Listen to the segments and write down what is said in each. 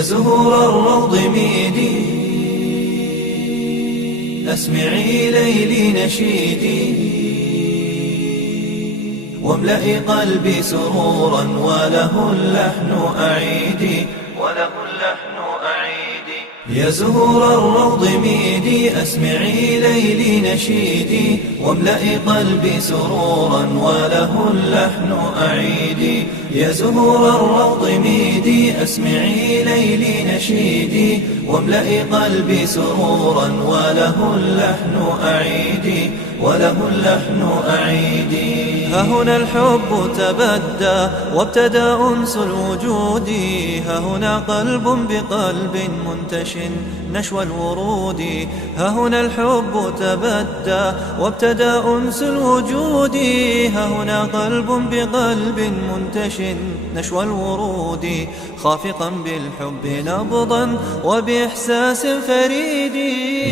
يا زهور الروض ميدي، أسمعي ليلي نشيدي، واملئي قلبي سرورا وله اللحن أعيدي، وله اللحن أعيدي. يا زهور الروض ميدي، أسمعي ليلي نشيدي، واملئي قلبي سرورا وله اللحن أعيدي. يا زهور الروض ميدي، أسمعي ليلي نشيدي، واملئي قلبي سرورا وله اللحن أعيدي، وله اللحن أعيدي. ها هنا الحب تبدى وابتدى أنس الوجود، ها هنا قلب بقلب منتش نشوى الورود. ها هنا الحب تبدى وابتدى أنس الوجود، ها هنا قلب بقلب منتش نشوى الورود. خافقا بالحب نبضا وبإحساس فريد.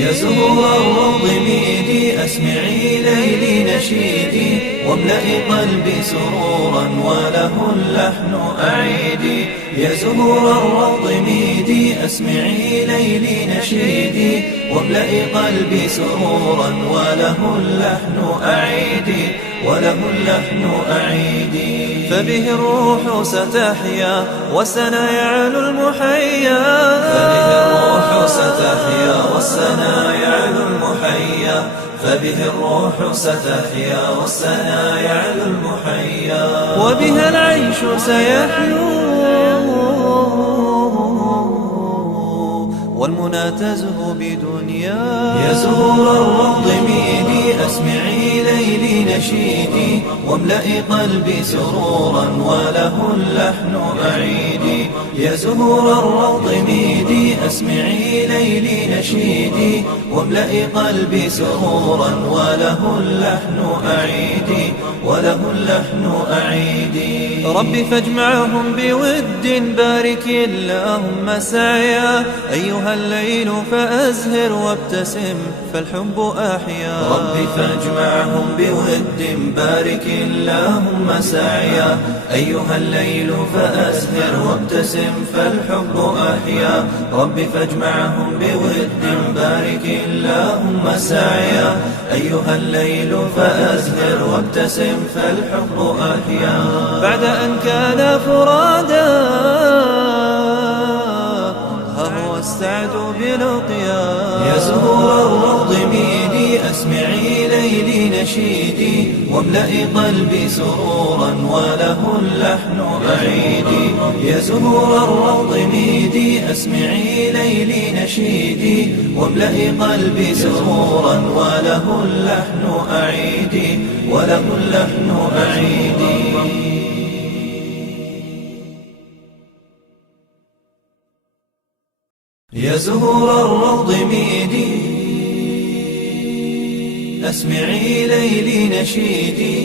يا زهور الروض ميدي، أسمعي ليلي نشيدي، واملئي قلبي سرورا وله اللحن أعيدي. يا زهور الروض ميدي، أسمعي ليلي نشيدي، واملئي قلبي سرورا وله اللحن أعيدي، وله اللحن أعيدي. فبه الروح ستحيا والسنا يعلو المحيا، فبه الروح ستحيا والسنا يعلو المحيا، فبه الروح ستحيا والسنا يعلو المحيا. وبها العيش سيحلو والمنى تزهو بدنيا. يا زهور الروض ميدي، أسمعي ليلي نشيدي، واملئي قلبي سرورا وله اللحن أعيدي. يا زهور الروض ميدي، أسمعي ليلي نشيدي، واملئي قلبي سرورا وله اللحن أعيدي، وله اللحن أعيدي. ربي فاجمعهم بود، بارك اللهم سعيا، أيها الليل فأزهر وابتسم فالحب أحيا. ربي فاجمعهم بود، بارك اللهم سعيا، أيها الليل فأزهر وابتسم فالحب أحيا. ربي فاجمعهم بود، بارك اللهم سعيا، أيها الليل فأزهر وابتسم فالحب أحيا. بعد أن كان فرادا هو السعد بلقيا. يا زهور الروض ميدي، أسمعي ليلي نشيدي، واملئي قلبي سرورا وله اللحن أعيدي. يا زهور الروض ميدي، أسمعي ليلي نشيدي، واملئي قلبي سرورا وله اللحن أعيدي، وله اللحن أعيدي. يا زهور الروض ميدي، أسمعي ليلي نشيدي،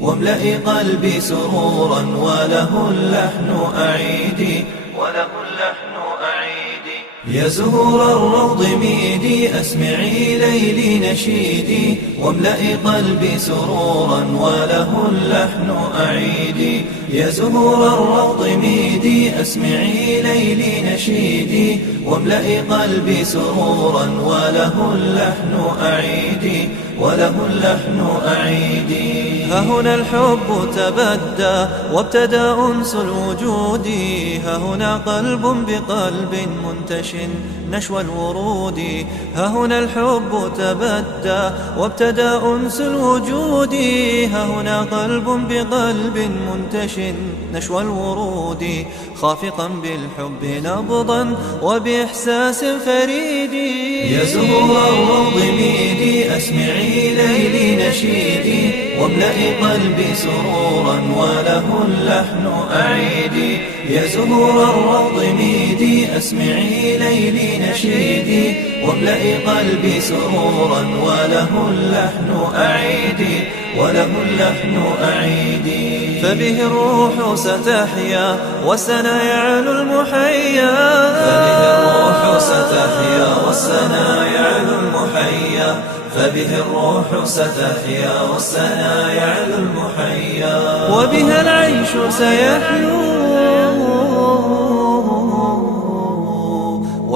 واملئي قلبي سرورا وله اللحن أعيدي، وله اللحن أعيدي. يا زهور الروض ميدي، أسمعي ليلي نشيدي، واملئي قلبي سرورا وله اللحن أعيدي. يا زهور الروض ميدي، أسمعي ليلي نشيدي، واملئي قلبي سرورا وله اللحن أعيدي، وله اللحن أعيدي. ها هنا الحب تبدى وابتدى أنس الوجود، ها هنا قلب بقلب منتش نشوى الورود. ها هنا الحب تبدى وابتدى أنس الوجود، ها هنا قلب بقلب منتش نشوى الورود. خافقا بالحب نبضا وبإحساس فريد. يا زهور الروض ميدي، أسمعي ليلي نشيدي، واملئي قلبي سرورا وله اللحن أعيدي. يا زهور الروض ميدي، أسمعي ليلي نشيدي، واملئي قلبي سرورا وله اللحن أعيدي، وله اللحن أعيدي. فبه الروح ستحيا والسنا يعلو المحيا، فبه الروح ستحيا والسنا يعلو المحيا، فبه الروح ستحيا والسنا يعلو المحيا. وبها العيش سيحلو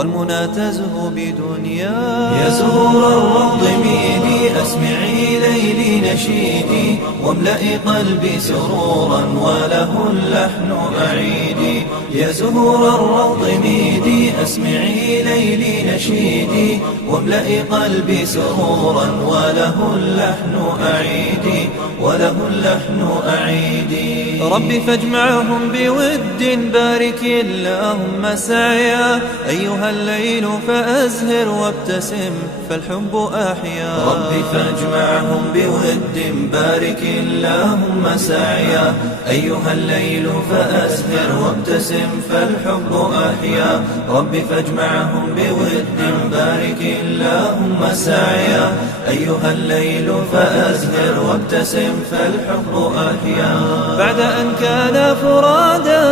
والمنى تزهو بدنيا. يا زهور الروض ميدي أسمعي ليلي نشيدي واملئي قلبي سرورا وله اللحن أعيدي. يا زهور الروض ميدي أسمعي ليلي نشيدي واملئي قلبي سرورا وله اللحن أعيدي وله اللحن أعيدي. ربي فاجمعهم بود بارك اللهم سعيا أيها الليل فأزهر وابتسم فالحب أحيا. ربي فاجمعهم بود بارك اللهم سعيا أيها الليل فأزهر وابتسم فالحب أحيا. ربي فاجمعهم بود بارك اللهم سعيا أيها الليل فأزهر وابتسم فالحب أحيا. بعد أن كان فرادا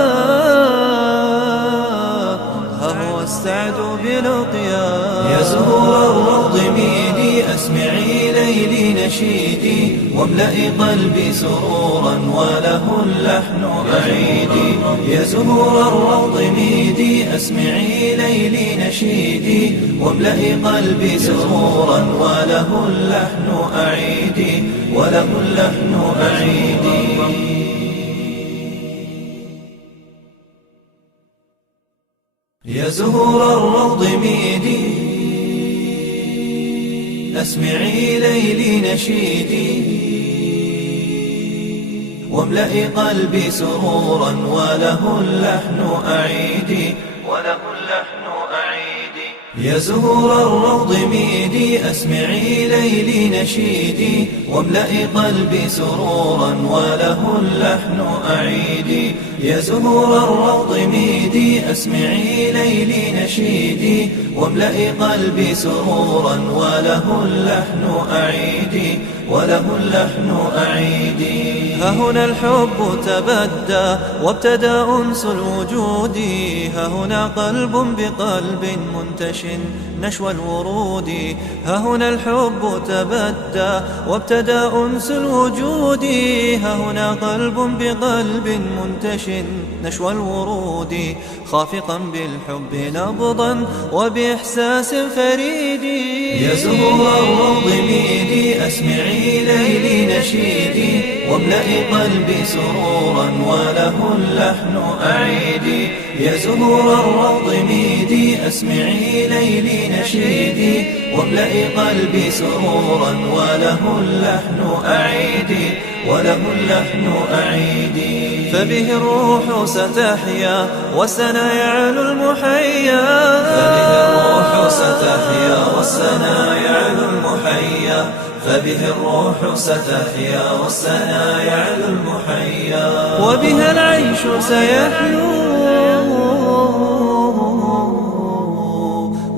ها هو استعد بلقيا. يا زهور الروض ميدي أسمعي ليلي نشيدي واملئي قلبي سرورا وله اللحن أعيدي. يا زهور الروض ميدي أسمعي ليلي نشيدي واملئي قلبي سرورا وله اللحن أعيدي وله اللحن أعيدي. يا زهور الروض ميدي أسمعي ليلي نشيدي واملئي قلبي سرورا وله اللحن أعيدي وله اللحن أعيدي. يا زهور الروض ميدي أسمعي ليلي نشيدي واملئي قلبي سرورا وله اللحن أعيدي. يا زهور الروض ميدي أسمعي ليلي نشيدي واملئي قلبي سرورا وله اللحن أعيدي وله اللحن أعيدي. ها هنا الحب تبدى وابتدى أنس الوجود. ها هنا قلب بقلب منتش نشوى الورود. ها هنا الحب تبدى وابتدى أنس الوجود. ها هنا قلب بقلب منتش نشوى الورود. خافقا بالحب نبضا وبإحساس فريد. يا زهور الروض ميدي أسمعي ليلي نشيدي واملئي قلبي سرورا وله اللحن أعيدي. يا زهور الروض ميدي أسمعي ليلي نشيدي واملئي قلبي سرورا وله اللحن أعيدي وله اللحن أعيدي. فبه الروح ستحيا والسنا يعلو المحيا. فبه الروح ستحيا والسنا يعلو المحيا. فبه الروح ستحيا والسنا يعلو المحيا. وبها العيش سيحلو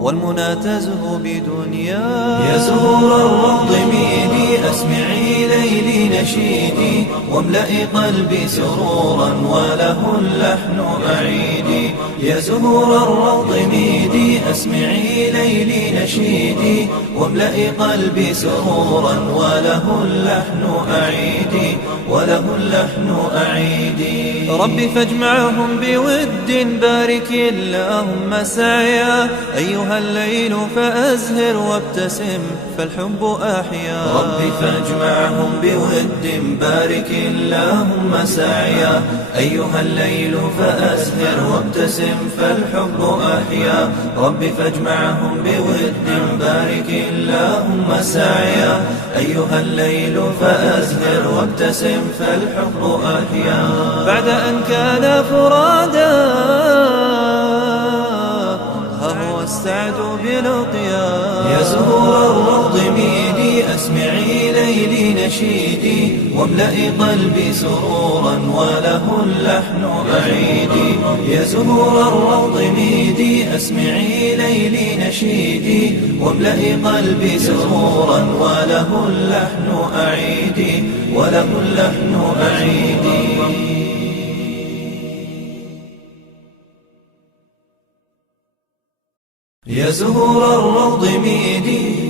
والمنى تزهو بدنيا. يا زهور الروض ميدي أسمعي ليلي نشيدي واملئي قلبي سرورا وله اللحن أعيدي. يا زهور الروض ميدي أسمعي ليلي نشيدي واملئي قلبي سرورا وله اللحن أعيدي وله اللحن أعيدي. ربي فاجمعهم بود بارك اللهم سعيا أيها الليل فأزهر وابتسم فالحب أحيا. ربي فاجمعهم بود بارك اللهم سعيا أيها الليل فأزهر وابتسم فالحب أحيا. ربي فاجمعهم بود بارك اللهم سعيا أيها الليل فأزهر وابتسم فالحب أحيا. بعد أن كان فرادا ها هو استعد بلقيا. يا زهور الروض ميدي أسمعي ليلي نشيدي واملئي قلبي سرورا وله اللحن أعيدي. يا زهور الروض ميدي أسمعي ليلي نشيدي واملئي قلبي سرورا وله اللحن أعيدي وله اللحن أعيدي. يا زهور الروض ميدي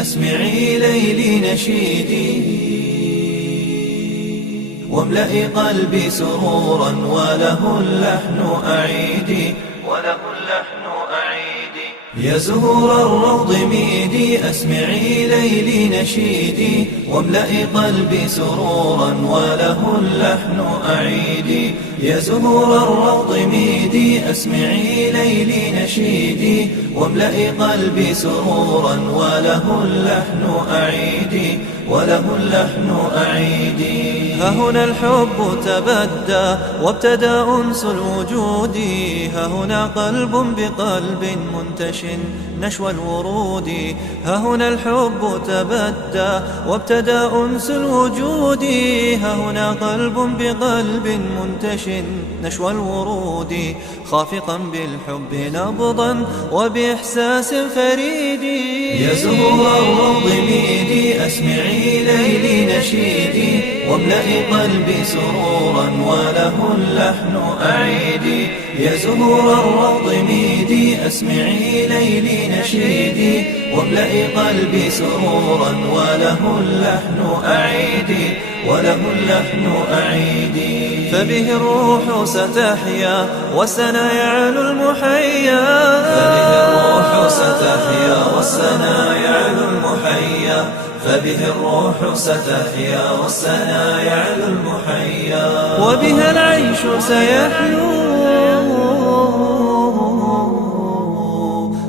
أسمعي ليلي نشيدي واملئي قلبي سرورا وله اللحن أعيدي وله اللحن أعيدي. يا زهور الروض ميدي أسمعي ليلي نشيدي واملئي قلبي سرورا وله اللحن أعيدي. يا زهور الروض ميدي أسمعي ليلي نشيدي واملئي قلبي سرورا وله اللحن أعيدي وله اللحن أعيدي. ها هنا الحب تبدى وابتدى أنس الوجود ها هنا قلب بقلب منتش نشوى الورود. ها هنا الحب تبدى وابتدى أنس الوجود ها هنا قلب بقلب منتش نشوى الورود. خافقا بالحب نبضا وبإحساس فريد. يا زهور الروض ميدي أسمعي ليلي نشيدي واملئي قلبي سرورا وله اللحن أعيدي. يا زهور الروض ميدي أسمعي ليلي نشيدي واملئي قلبي سرورا وله اللحن أعيدي وله اللحن أعيدي. فبه الروح ستحيا والسنا يعلو المحيا. فبه الروح ستحيا والسنا يعلو المحيا. فبه الروح ستحيا والسنا يعلو المحيا. وبها العيش سيحلو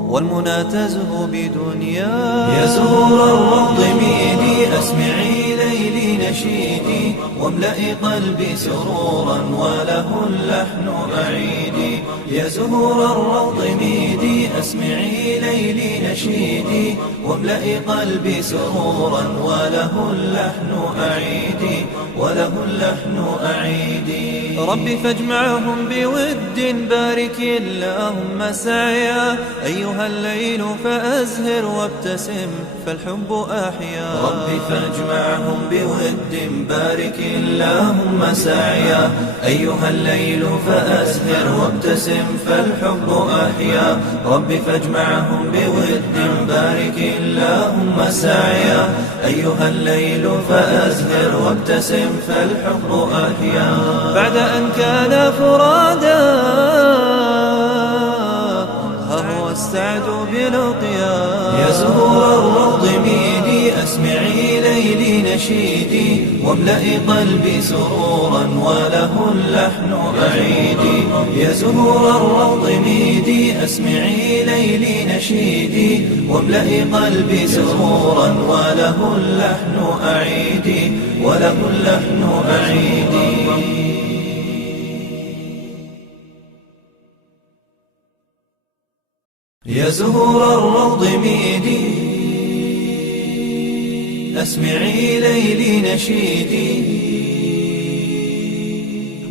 والمنى تزهو بدنيا. يا زهور الروض ميدي أسمعي ليلي نشيدي واملئي قلبي سرورا وله اللحن أعيدي. يا زهور الروض ميدي أسمعي ليلي نشيدي واملئي قلبي سرورا وله اللحن أعيدي وله اللحن أعيدي. ربي فاجمعهم بود بارك اللهم سعيا أيها الليل فأزهر وابتسم فالحب أحيا. ربي فاجمعهم بود بارك اللهم سعيا أيها الليل فأزهر وابتسم فالحب أحيا. ربي فاجمعهم بود بارك اللهم سعيا أيها الليل فأزهر وابتسم فالحب أحيا. بعد أن كان فرادا ها هو استعد بلقيا. يا زهور الروض ميدي أسمعي ليلي نشيدي واملئي قلبي سرورا وله اللحن أعيدي. يا زهور الروض ميدي أسمعي ليلي نشيدي واملئي قلبي سرورا وله اللحن أعيدي وله اللحن أعيدي. يا زهور الروض ميدي أسمعي ليلي نشيدي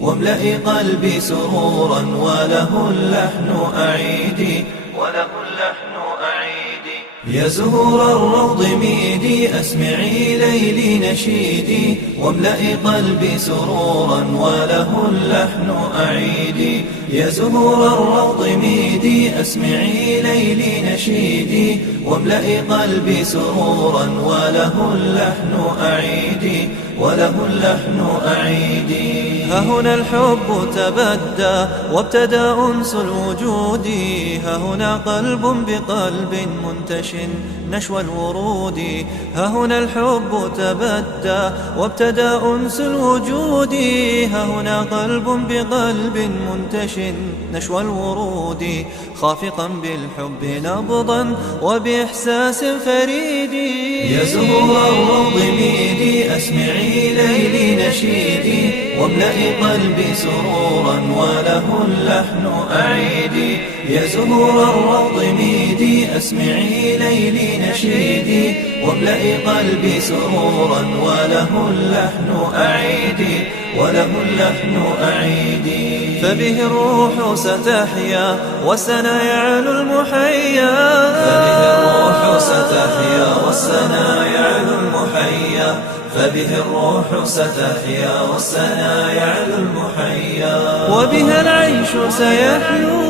واملئي قلبي سرورا وله اللحن أعيدي وله اللحن أعيدي. يا زهور الروض ميدي أسمعي ليلي نشيدي واملئي قلبي سرورا وله اللحن أعيدي. يا زهور الروض ميدي أسمعي ليلي نشيدي واملئي قلبي سرورا وله اللحن أعيدي وله اللحن أعيدي. ها هنا الحب تبدى وابتدى أنس الوجود ها هنا قلب بقلب منتش نشوى الورود. ها هنا الحب تبدى وابتدى أنس الوجود ها هنا قلب بقلب منتش نشوى الورود. خافقا بالحب نبضا وبإحساس فريد. يا زهور الروض ميدي أسمعي ليلي نشيدي واملئي قلبي سرورا وله اللحن أعيدي. يا زهور الروض ميدي أسمعي ليلي نشيدي واملئي قلبي سرورا وله اللحن أعيدي وله اللحن أعيدي. فبه الروح ستحيا والسنا يعلو المحيا. فبه الروح ستحيا والسنا يعلو المحيا. فبه الروح ستحيا والسنا يعلو المحيا. وبها العيش سيحلو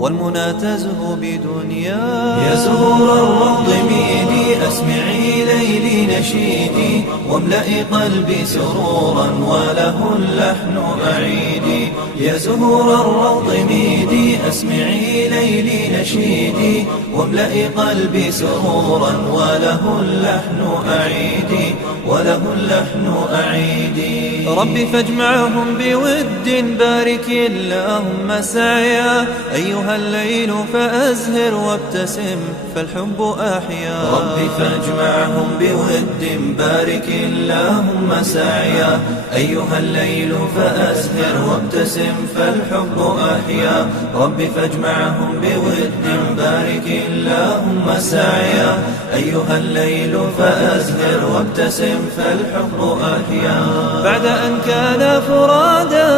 والمنى تزهو بدنيا. يا زهور الروض ميدي أسمعي ليلي نشيدي واملئي قلبي سرورا وله اللحن أعيدي. يا زهور الروض ميدي أسمعي ليلي نشيدي واملئي قلبي سرورا وله اللحن أعيدي وله اللحن أعيدي. ربي فاجمعهم بود بارك اللهم سعيا أيها الليل فأزهر وابتسم فالحب أحيا. ربي فاجمعهم بود بارك اللهم سعيا أيها الليل فأزهر وابتسم فالحب أحيا. ربي فاجمعهم بود بارك اللهم سعيا أيها الليل فأزهر وابتسم فالحب أحيا. بعد أن كان فرادا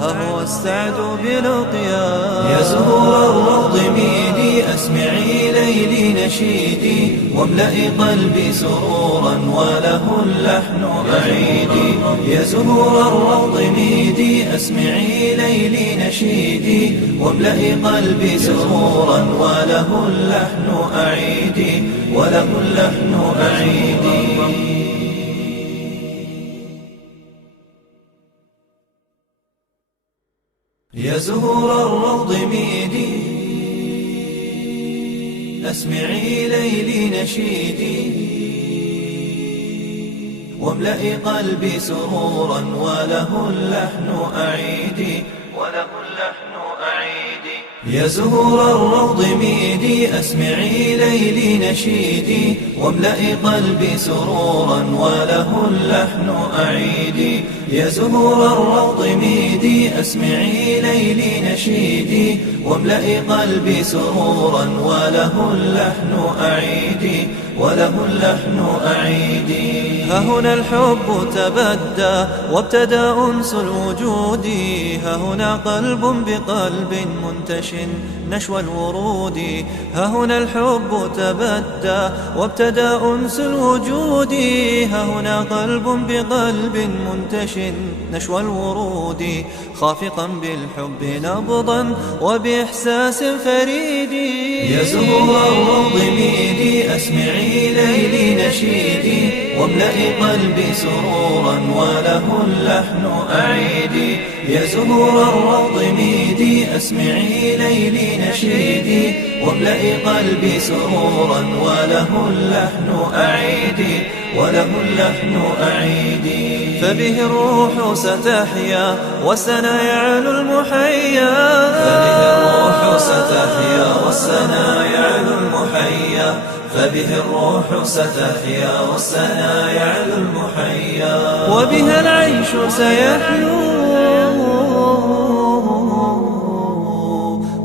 ها هو استعد بلقيا. يا زهور الروض ميدي أسمعي ليلي نشيدي واملئي قلبي سرورا وله اللحن أعيدي. يا زهور الروض ميدي أسمعي ليلي نشيدي واملئي قلبي سرورا وله اللحن أعيدي وله اللحن أعيدي. يا زهور الروض ميدي أسمعي ليلي نشيدي واملئي قلبي سرورا وله اللحن أعيدي وله اللحن أعيدي. يا زهور الروض ميدي أسمعي ليلي نشيدي واملئي قلبي سرورا وله اللحن أعيدي. يا زهور الروض ميدي أسمعي ليلي نشيدي واملئي قلبي سرورا وله اللحن أعيدي وله اللحن أعيدي. ها هنا الحب تبدى وابتدى أنس الوجود. ها هنا قلب بقلب منتش نشوى الورود. ها هنا الحب تبدى وابتدى أنس الوجود. ها هنا قلب بقلب منتش نشوى الورود. خافقا بالحب نبضا وبإحساس فريد. يا زهور الروض ميدي أسمعي ليلي نشيدي واملئي قلبي سرورا وله اللحن أعيدي. يا زهور الروض ميدي أسمعي ليلي نشيدي واملئي قلبي سرورا وله اللحن أعيدي وله اللحن أعيدي. فبه الروح ستحيا والسنا يعلو المحيا. فبه الروح ستحيا والسنا يعلو المحيا. فبه الروح ستحيا والسنا يعلو المحيا. وبها العيش سيحلو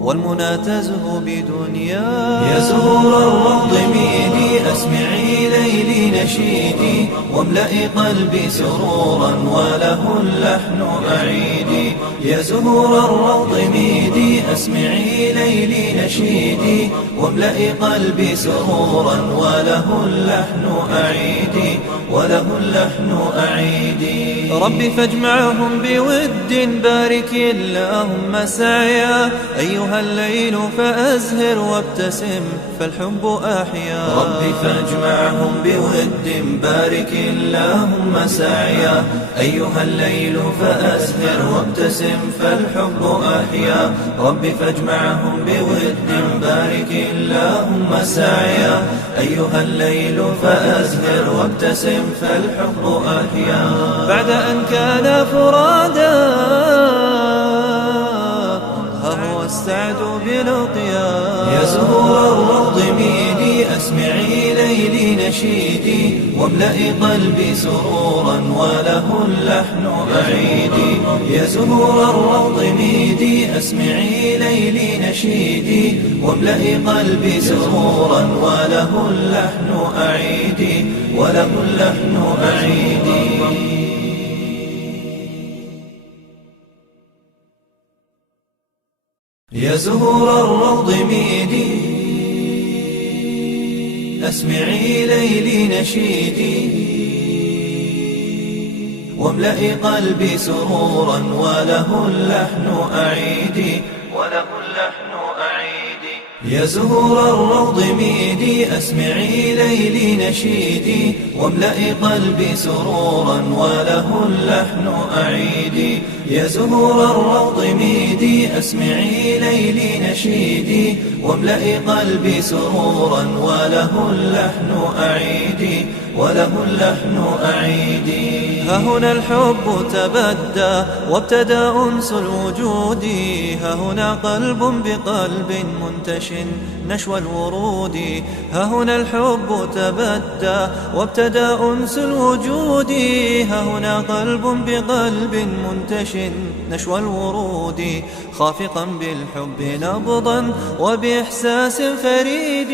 والمنى تزهو بدنيا. يا زهور الروض ميدي أسمعي ليلي نشيدي واملئي قلبي سرورا وله اللحن أعيدي. يا زهور الروض ميدي أسمعي ليلي نشيدي واملئي قلبي سرورا وله اللحن أعيدي وله اللحن أعيدي. ربي فاجمعهم بود بارك اللهم سعيا أيها الليل فأزهر وابتسم فالحب أحيا. ربي فاجمعهم بود بارك اللهم سعيا أيها الليل فأزهر وابتسم فالحب أحيا. ربي فاجمعهم بود بارك اللهم سعيا أيها الليل فأزهر وابتسم فالحب أحيا. بعد أن كان فرادا ها هو استعد بلقيا. يا زهور الروض ميدي أسمعي ليلي نشيدي واملئي قلبي سرورا وله اللحن أعيدي. يا زهور الروض ميدي أسمعي ليلي نشيدي واملئي قلبي سرورا وله اللحن أعيدي وله اللحن أعيدي. يا زهور الروض ميدي أسمعي ليلي نشيدي واملئ قلبي سرورا وله اللحن أعيدي يا زهور الروض ميدي أسمعي ليلي نشيدي واملئ قلبي سرورا وله اللحن أعيدي يا زهور الروض ميدي أسمعي ليلي نشيدي واملئ قلبي سرورا وله اللحن أعيدي ها هنا الحب تبدى وابتدى أنس الوجود ها هنا قلب بقلب منتش نشوى الورود ها هنا الحب تبدى وابتدى أنس الوجود ها هنا قلب بقلب منتش نشوى الورود خافقا بالحب نبضا وبإحساس فريد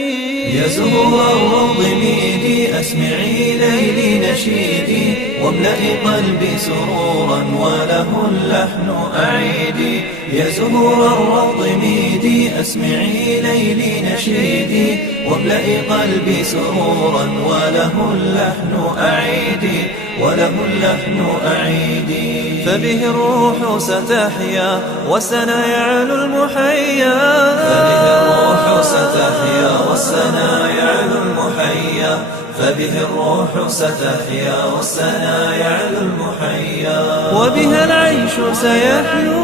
يا زهور الروض ميدي أسمعي ليلي نشيدي واملئ قلبي سرورا وله اللحن أعيدي يا زهور الروض ميدي أسمعي ليلي نشيدي واملئ قلبي سرورا وله اللحن أعيدي فبه الروح ستحيا والسنا يعلو المحيا فبه الروح ستحيا والسنا يعلو المحيا وبها العيش سيحلو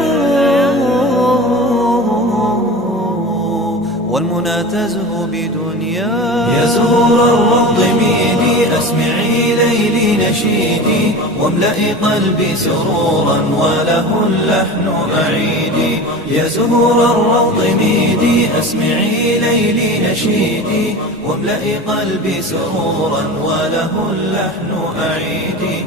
والمنى تزهو بدنيا يا زهور الروض ميدي أسمعي ليلي نشيدي واملئ قلبي سرورا وله اللحن أعيدي يا زهور الروض ميدي أسمعي ليلي نشيدي واملئ قلبي سرورا وله اللحن أعيدي